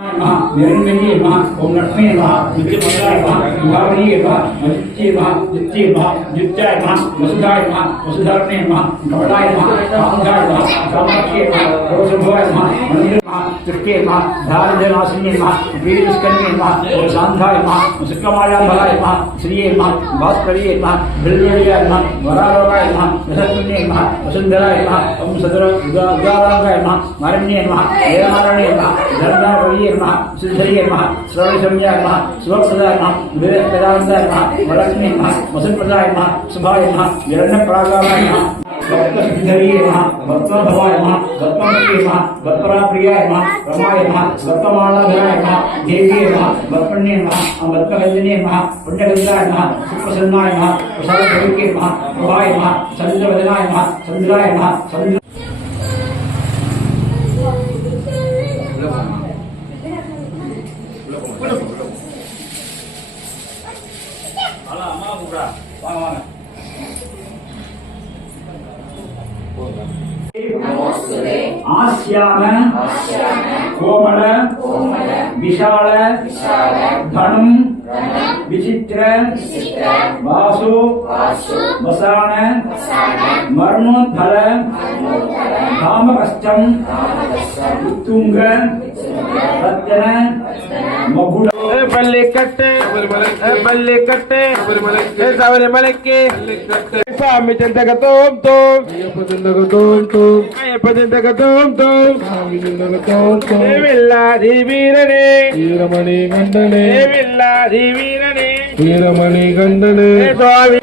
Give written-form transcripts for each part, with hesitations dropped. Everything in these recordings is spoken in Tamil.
निरंजनी ओम लक्ष्मी विद्युमंगलाय विभावनी जित्ये जित्याय वसुधाय वसुधरणे कमलाय कांगाय कामाख्ये रोषभवाय मंदिर तृतीय धारजनाशिनी वीरस्कन्ये शांधाय सुकमायाभराय श्रिये भास्करिये बिल्वड़ियाय वरारोगाय यशस्विन्ये वसुंधराय ओम सदर उदाराय मारण्ये देवनारायणे धर्मवर्ये सिद्धरिये सर्वसम्याय शिवप्रदाय विवेकदाय वरलक्ष्मी वसुप्रदाय शुभाय हिरण्यपरागाय सिद्धरिये भक्तभवाय भक्तमते भक्तप्रियाय रमाय भक्तमालाधराय देव्ये भक्तण्ये भक्तवंदने पुण्यगंधाय सुप्रसन्नाय प्रसादभविके प्रभाय चंद्रवदनाय चंद्राय चंद्र आस्याम कोमल विशाल धनुम विचित्र वासु वसान मर्मोत्थल धामकष्टम उत्तुंग रत्न मगुड़ பள்ளிக்கட்டு பள்ளிக்கட்டு சபரிமலைக்கு சாமி சிந்தக தோம் தோம் ஐயப்ப சிந்தக தோம் தோம் ஐயப்ப சிந்தக தோம் தோம் சாமி சிந்தக தோம் தோம் வில்லாதி வீரனே வீரமணி கண்டனே வில்லாதி வீரனே வீரமணி கண்டனே சுவாமி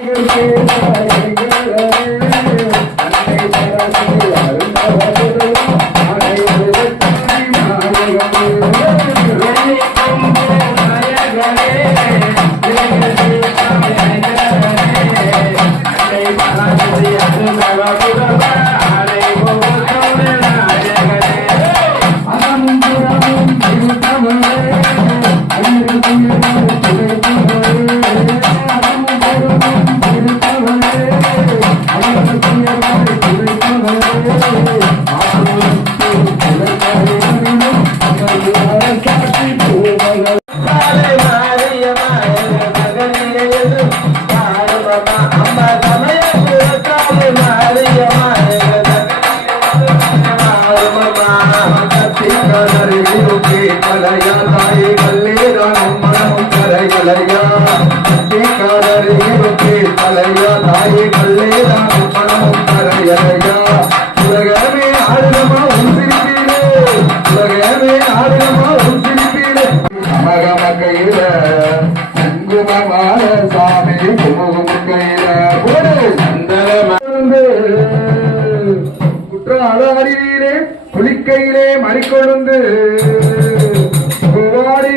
குளிக்கையிலே மறிக்கொழுந்து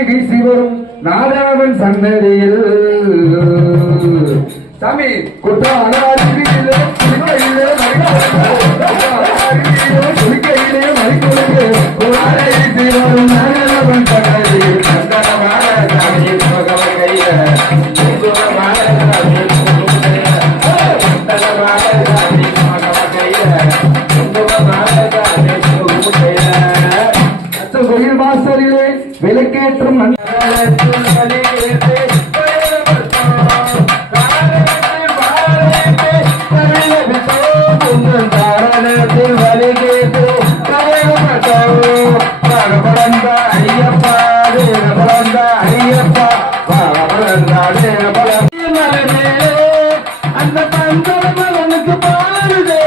வீசி வரும் நாதாவன் சன்னதியில் சாமி குற்றாடியிலே குளிக்கையிலே மறிக்கொழுந்து வீசி வரும் நாதாவன் சன்னதியில் சந்தனமான சாமி கையில வாசலிலே விளக்கேற்றும் அந்த பந்தரமலனுக்கு பாடுதே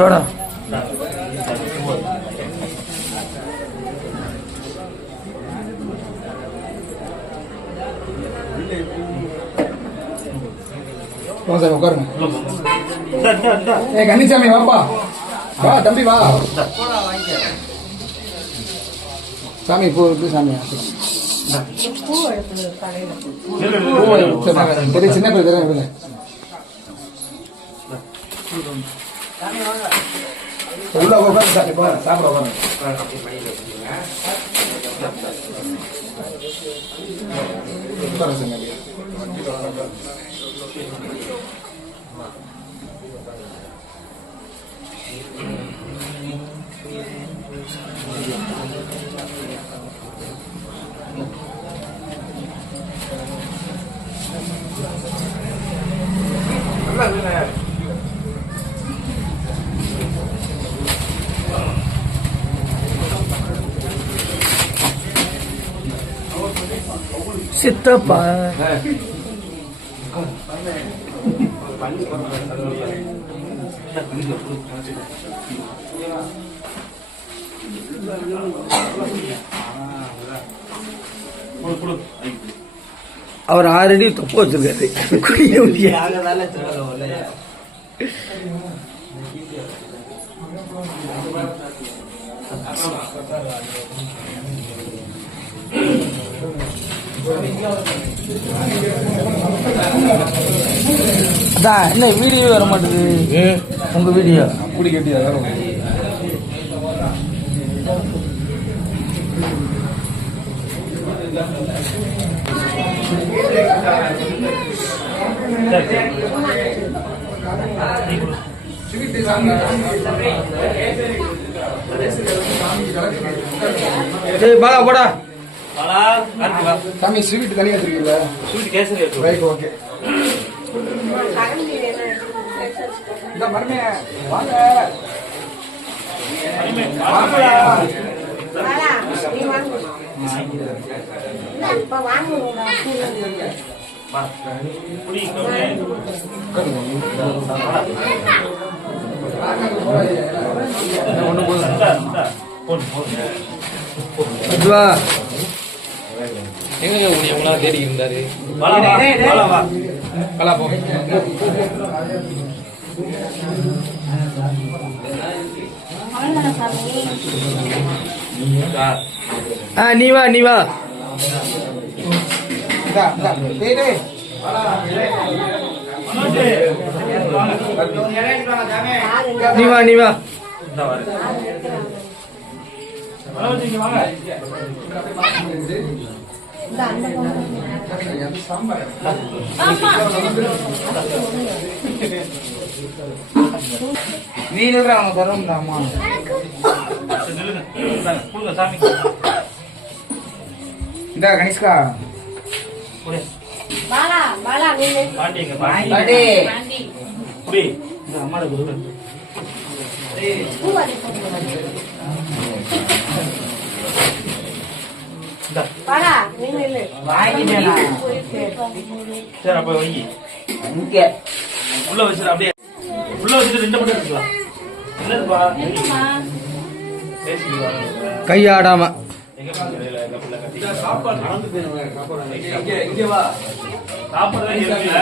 தோடா சார் உட்காருங்க. ஏ கன்னிசாமி வாப்பா, வா தம்பி வா. சாமி பூ இருக்கு சாமி. பெரிய சின்ன பேர் தரேன் இவங்க. உள்ள உட்காந்து சாமி சாப்பிட உட்காந்து. சித்தப்பா அவர் ஆல்ரெடி தப்பு வச்சிருக்காரு. அதான் என்ன வீடியோ வர மாட்டேங்குது உங்க வீடியோ. அப்படி கேட்டியா? பாலா போடா சாமி. ஸ்வீட் தனியா வச்சிருக்கீங்களா? Sweet kesari right okay. இந்த மர்மே வாங்க வாங்க நீ வாங்க இப்ப வாங்குங்க. வா புடி ஒண்ணு போடு. எங்க உங்களை தேடி இருந்தாரு. நீ வா நீ வா. நீ வா நீ வா. வீடு அவங்க தரும்டாமா. இந்த கணேஷ்கா பாலா பாலா நீங்க பாண்டிங்க பாண்டி புடி இந்த அம்மாட குரு பாலா நீங்க இல்ல வாங்கிட்டேனா. சரி அப்ப வாங்கி இங்க உள்ள வச்சிரு. அப்படியே உள்ள வச்சிட்டு ரெண்டு மட்டும் எடுத்துக்கலாம். என்னப்பா கையாடாம சாப்பாடு நடந்து போயிருங்க. இங்க வா சாப்பாடு இருக்குல்ல.